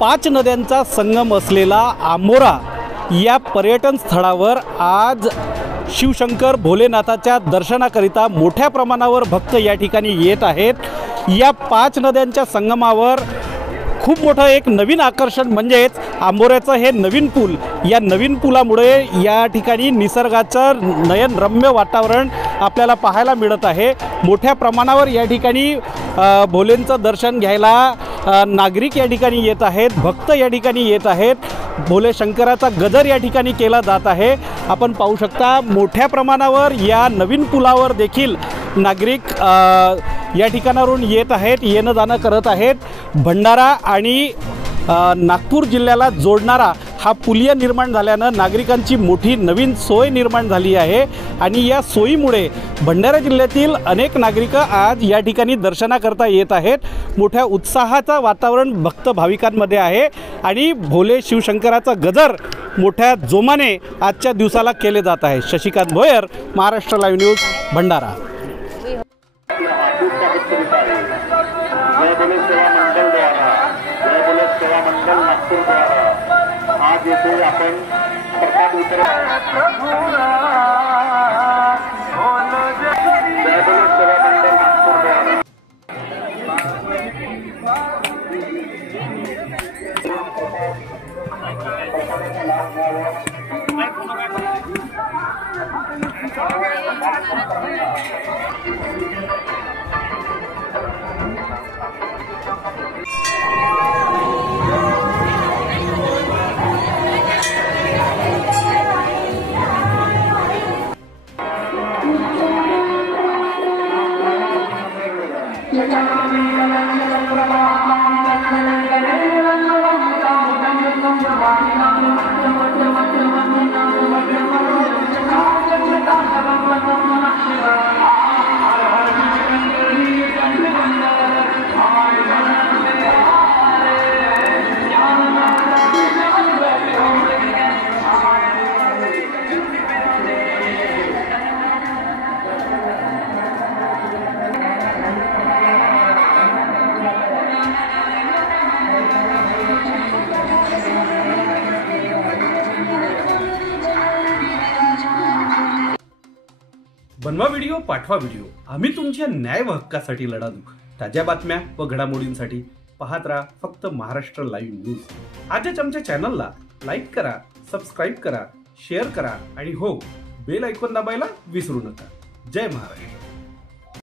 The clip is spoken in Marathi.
5 नद्यांचा संगम असलेला आंबोरा या पर्यटन स्थळावर आज शिवशंकर भोलेनाथाच्या दर्शनाकरिता मोठ्या प्रमाणावर भक्त या ठिकाणी येत आहेत। या 5 नद्यांच्या संगमावर खूप मोठं एक नवीन आकर्षण म्हणजेच आंबोऱ्याचं हे नवीन पूल। या नवीन पुलामुळे या ठिकाणी निसर्गाचं नयनरम्य वातावरण आपल्याला पाहायला मिळत आहे। मोठ्या प्रमाणावर या ठिकाणी भोलेंचं दर्शन घ्यायला नागरिक या ठिकाणी येत आहेत, भक्त या ठिकाणी येत आहेत। भोले शंकराचा गजर या ठिकाणी केला जात आहे। आपण पाहू शकता मोठ्या प्रमाणावर या नवीन पुलावर देखील नागरिक या ठिकाणावरून येत आहेत, येणं जाणं करत आहेत। भंडारा आणि नागपूर जिल्ह्याला जोडणारा हा पुलिया निर्माण झाल्यानं नागरिकांची मोठी नवीन सोय निर्माण झाली आहे आणि या सोयीमुळे भंडारा जिल्ह्यातील अनेक नागरिक आज या ठिकाणी दर्शनाकरता येत आहेत। मोठ्या उत्साहाचं वातावरण भक्त भाविकांमध्ये आहे आणि भोले शिवशंकराचा गजर मोठ्या जोमाने आजच्या दिवसाला केले जात आहे। Shashikant Bhoyar, Maharashtra live news, Bhandara. आज येथे आपण प्रसाद बनवा व्हिडिओ, पाठवा व्हिडिओ, आम्ही तुमच्या न्याय व हक्कासाठी लढा देऊ। ताज्या बातम्या व घडामोडींसाठी पाहत राहा फक्त महाराष्ट्र लाईव्ह न्यूज। आजच आमच्या चॅनलला लाईक करा, सबस्क्राईब करा, शेअर करा आणि हो, बेल आयकॉन दाबायला विसरू नका। जय महाराष्ट्र।